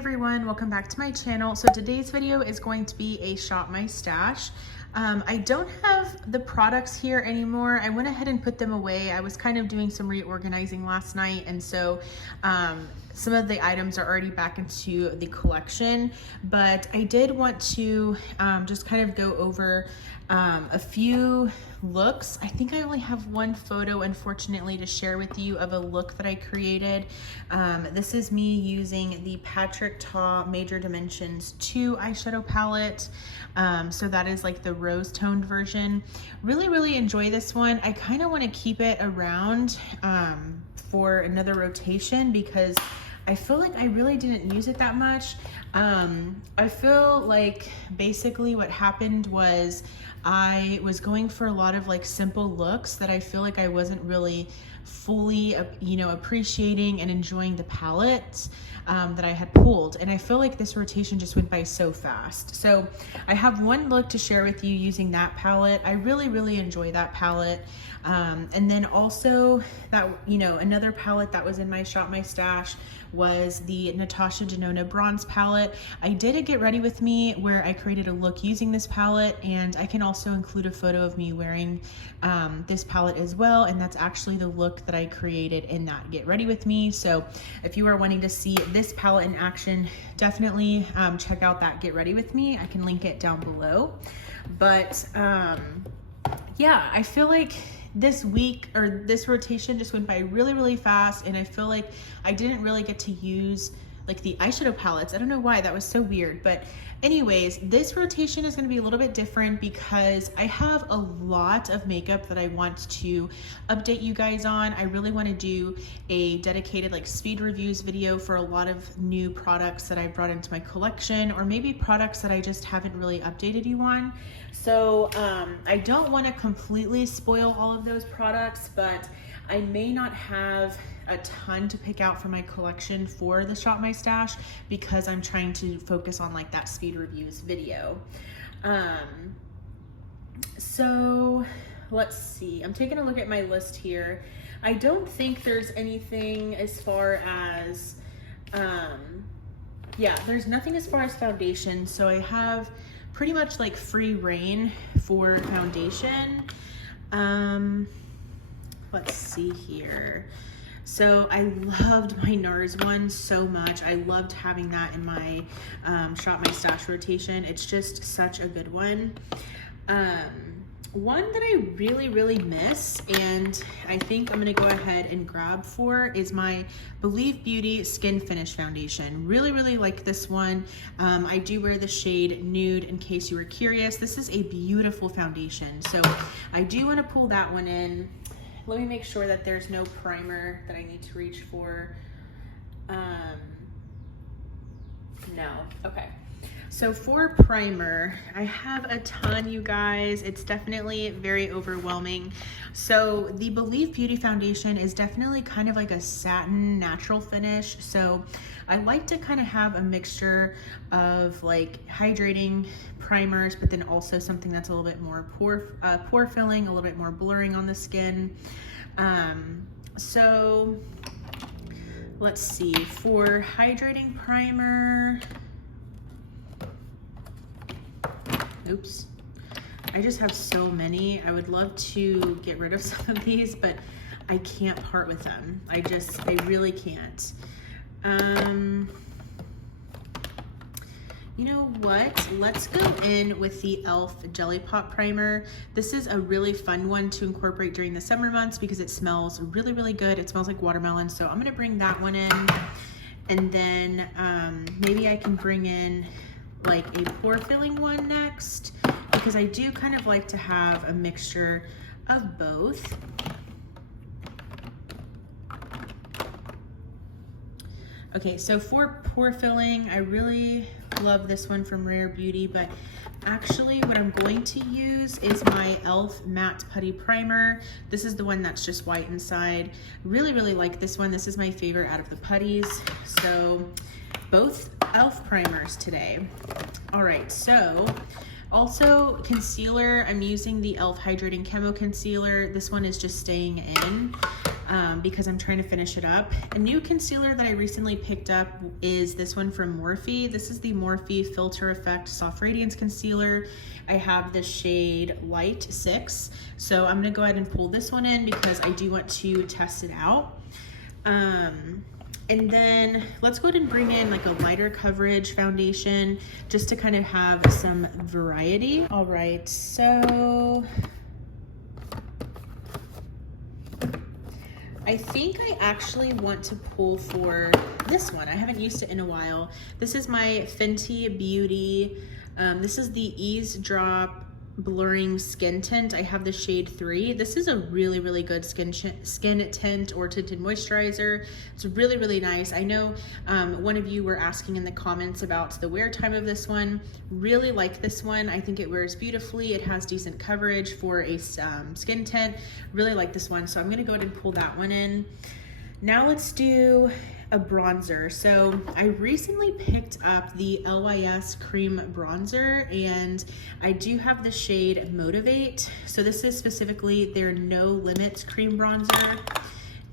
everyone, welcome back to my channel. So today's video is going to be a shop my stash. I don't have the products here anymore. I went ahead and put them away. I was kind of doing some reorganizing last night, and so some of the items are already back into the collection, but I did want to just kind of go over a few looks. I think I only have one photo, unfortunately, to share with you of a look that I created. This is me using the Patrick Ta Major Dimensions 2 eyeshadow palette. So that is like the rose toned version. Really enjoy this one. I kind of want to keep it around for another rotation because I feel like I really didn't use it that much. I feel like basically what happened was I was going for a lot of like simple looks that I feel like I wasn't really fully, appreciating and enjoying the palettes that I had pulled. And I feel like this rotation just went by so fast. So I have one look to share with you using that palette. I really enjoy that palette. And then also that, another palette that was in my shop my stash was the Natasha Denona bronze palette. I did a get ready with me where I created a look using this palette, and I can also include a photo of me wearing this palette as well, and that's actually the look that I created in that get ready with me. So if you are wanting to see this palette in action, definitely check out that get ready with me. I can link it down below. But yeah, I feel like this week or this rotation just went by really fast, and I feel like I didn't really get to use like the eyeshadow palettes. I don't know why, that was so weird. But anyways, this rotation is going to be a little bit different because I have a lot of makeup that I want to update you guys on. I really want to do a dedicated like speed reviews video for a lot of new products that I've brought into my collection, or maybe products that I just haven't really updated you on. So I don't want to completely spoil all of those products, but I may not have a ton to pick out from my collection for the shop my stash because I'm trying to focus on like that speed reviews video. So let's see, I'm taking a look at my list here. I don't think there's anything as far as there's nothing as far as foundation, so I have pretty much like free reign for foundation. Let's see here. So I loved my NARS one so much. I loved having that in my shop my stash rotation. It's just such a good one. One that I really miss, and I think I'm gonna go ahead and grab for, is my Believe Beauty Skin Finish Foundation. Really like this one. I do wear the shade Nude, in case you were curious. This is a beautiful foundation, so I do want to pull that one in. Let me make sure that there's no primer that I need to reach for. No, okay. So for primer, I have a ton, you guys. It's definitely very overwhelming. So the Believe Beauty foundation is definitely kind of like a satin natural finish. So I like to kind of have a mixture of like hydrating primers, but then also something that's a little bit more pore filling, a little bit more blurring on the skin. So let's see, for hydrating primer, oops, I just have so many. I would love to get rid of some of these, but I can't part with them. I really can't. You know what? Let's go in with the e.l.f. Jelly Pop Primer. This is a really fun one to incorporate during the summer months because it smells really good. It smells like watermelon, so I'm gonna bring that one in. And then maybe I can bring in like a pore filling one next, because I do kind of like to have a mixture of both. Okay, so for pore filling, I really love this one from Rare Beauty, but actually what I'm going to use is my e.l.f. Matte Putty Primer. This is the one that's just white inside. Really like this one. This is my favorite out of the putties. So both e.l.f. primers today. All right, so also concealer, I'm using the e.l.f. Hydrating Camo Concealer. This one is just staying in. because I'm trying to finish it up. A new concealer that I recently picked up is this one from Morphe. This is the Morphe Filter Effect Soft Radiance Concealer. I have the shade Light 6. So I'm gonna go ahead and pull this one in because I do want to test it out. And then let's go ahead and bring in like a lighter coverage foundation just to kind of have some variety. All right, so I think I actually want to pull for this one. I haven't used it in a while. This is my Fenty Beauty. This is the Ease Drop Blurring Skin Tint. I have the shade 3. This is a really, really good skin tint or tinted moisturizer. It's really, really nice. I know one of you were asking in the comments about the wear time of this one. Really like this one. I think it wears beautifully. It has decent coverage for a skin tint. Really like this one. So I'm gonna go ahead and pull that one in. Now let's do a bronzer. So I recently picked up the LYS cream bronzer, and I do have the shade Motivate. So this is specifically their No Limits cream bronzer,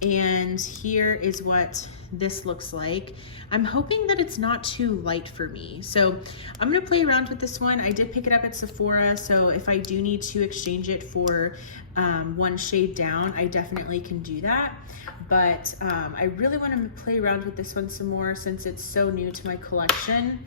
and here is what this looks like. I'm hoping that it's not too light for me. So I'm gonna play around with this one. I did pick it up at Sephora, so if I do need to exchange it for one shade down, I definitely can do that. But I really want to play around with this one some more since it's so new to my collection.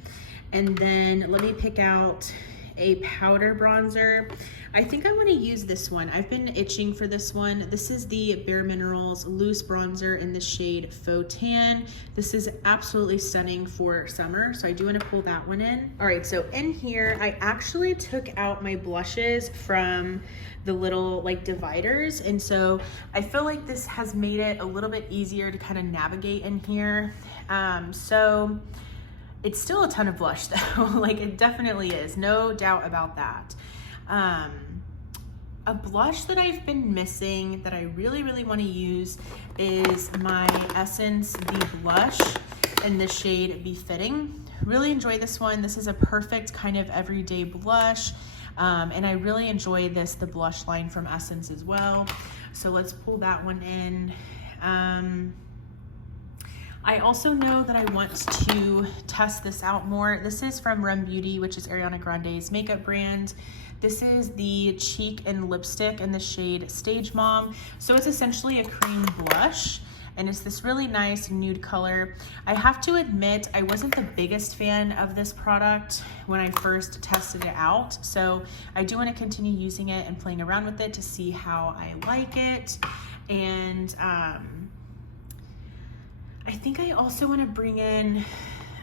And then let me pick out a powder bronzer. I think I want to use this one. I've been itching for this one. This is the Bareminerals loose bronzer in the shade Faux Tan. This is absolutely stunning for summer, so I do want to pull that one in. All right, so in here, I actually took out my blushes from the little like dividers, and so I feel like this has made it a little bit easier to kind of navigate in here. So it's still a ton of blush though. Like it definitely is, no doubt about that. A blush that I've been missing that I really, really want to use is my Essence The Blush in the shade Befitting. Really enjoy this one. This is a perfect kind of everyday blush. And I really enjoy the blush line from Essence as well. So let's pull that one in. I also know that I want to test this out more. This is from Rem Beauty, which is Ariana Grande's makeup brand. This is the cheek and lipstick in the shade Stage Mom. So it's essentially a cream blush, and it's this really nice nude color. I have to admit, I wasn't the biggest fan of this product when I first tested it out. So I do want to continue using it and playing around with it to see how I like it. And I think I also want to bring in,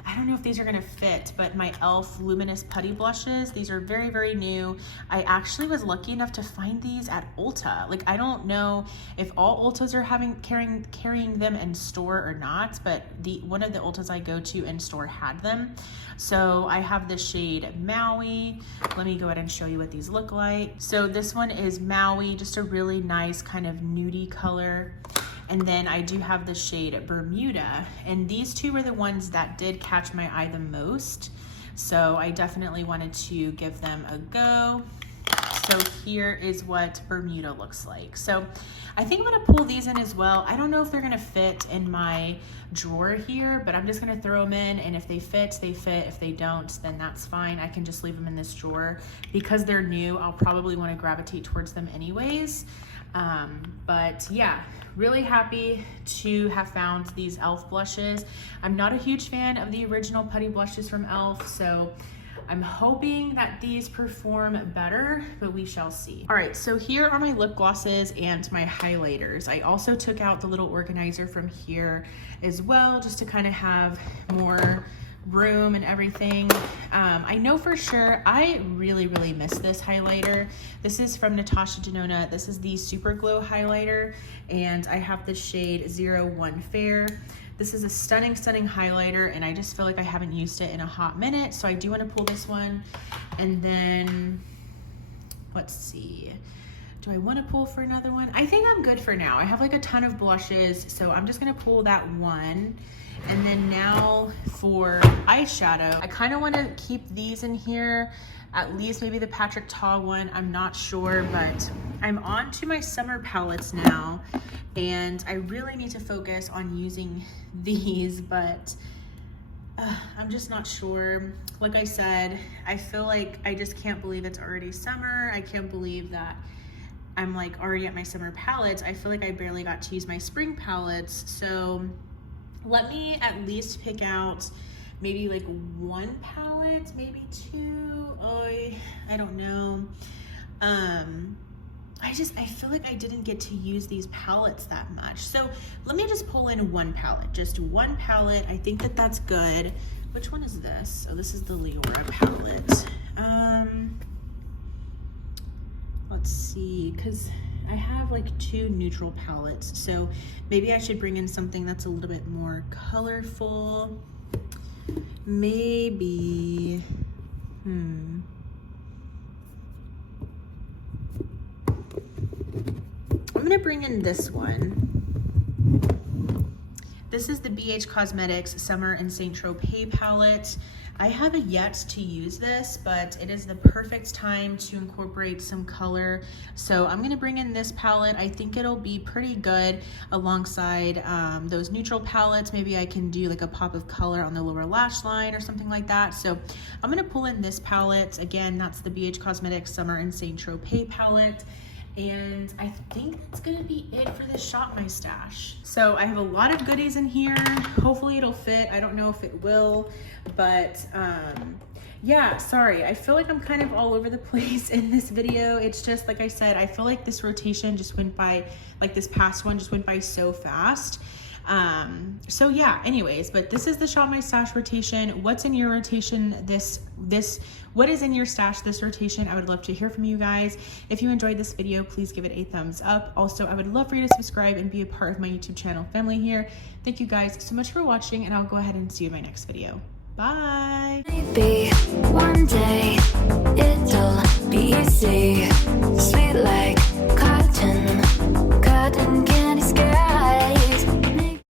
I don't know if these are going to fit, but my e.l.f. Luminous Putty blushes. These are very, very new. I actually was lucky enough to find these at Ulta. Like, I don't know if all Ultas are carrying them in store or not, but one of the Ultas I go to in store had them. So I have the shade Maui. Let me go ahead and show you what these look like. So this one is Maui, just a really nice kind of nudie color. And then I do have the shade Bermuda, and these two were the ones that did catch my eye the most. So I definitely wanted to give them a go. So here is what Bermuda looks like. So I think I'm gonna pull these in as well. I don't know if they're gonna fit in my drawer here, but I'm just gonna throw them in, and if they fit, they fit. If they don't, then that's fine. I can just leave them in this drawer. Because they're new, I'll probably wanna gravitate towards them anyways. But yeah, really happy to have found these e.l.f. blushes. I'm not a huge fan of the original Putty blushes from e.l.f., so I'm hoping that these perform better, but we shall see. All right, so here are my lip glosses and my highlighters. I also took out the little organizer from here as well, just to kind of have more room and everything. I know for sure I really, really miss this highlighter. This is from Natasha Denona. This is the Super Glow highlighter, and I have the shade 01 Fair. This is a stunning, stunning highlighter, and I just feel like I haven't used it in a hot minute, so I do want to pull this one. And then, let's see. Do I want to pull for another one? I think I'm good for now. I have like a ton of blushes, so I'm just going to pull that one. And then now for eyeshadow, I kind of want to keep these in here, at least maybe the Patrick Ta one. I'm not sure, but I'm on to my summer palettes now, and I really need to focus on using these, but I'm just not sure. Like I said, I feel like I just can't believe it's already summer. I can't believe that I'm like already at my summer palettes. I feel like I barely got to use my spring palettes. So let me at least pick out maybe like one palette, maybe two. Oh, I don't know. I feel like I didn't get to use these palettes that much. So let me just pull in one palette, just one palette. I think that that's good. Which one is this? Oh, this is the Leora palette. Let's see, because I have like two neutral palettes. So maybe I should bring in something that's a little bit more colorful. Maybe, I'm gonna bring in this one. This is the BH Cosmetics Summer in St. Tropez palette. I haven't yet to use this, but it is the perfect time to incorporate some color. So I'm gonna bring in this palette. I think it'll be pretty good alongside those neutral palettes. Maybe I can do like a pop of color on the lower lash line or something like that. So I'm gonna pull in this palette. Again, that's the BH Cosmetics Summer in St. Tropez palette. And I think that's gonna be it for this Shop My Stash. So I have a lot of goodies in here. Hopefully it'll fit. I don't know if it will, but yeah, sorry. I feel like I'm kind of all over the place in this video. It's just, like I said, I feel like this rotation just went by, like this past one just went by so fast. So yeah, anyways, but this is the Shop My Stash rotation. What's in your rotation what is in your stash this rotation? I would love to hear from you guys. If you enjoyed this video, please give it a thumbs up. Also, I would love for you to subscribe and be a part of my YouTube channel family here. Thank you guys so much for watching, and I'll go ahead and see you in my next video. Bye. Maybe one day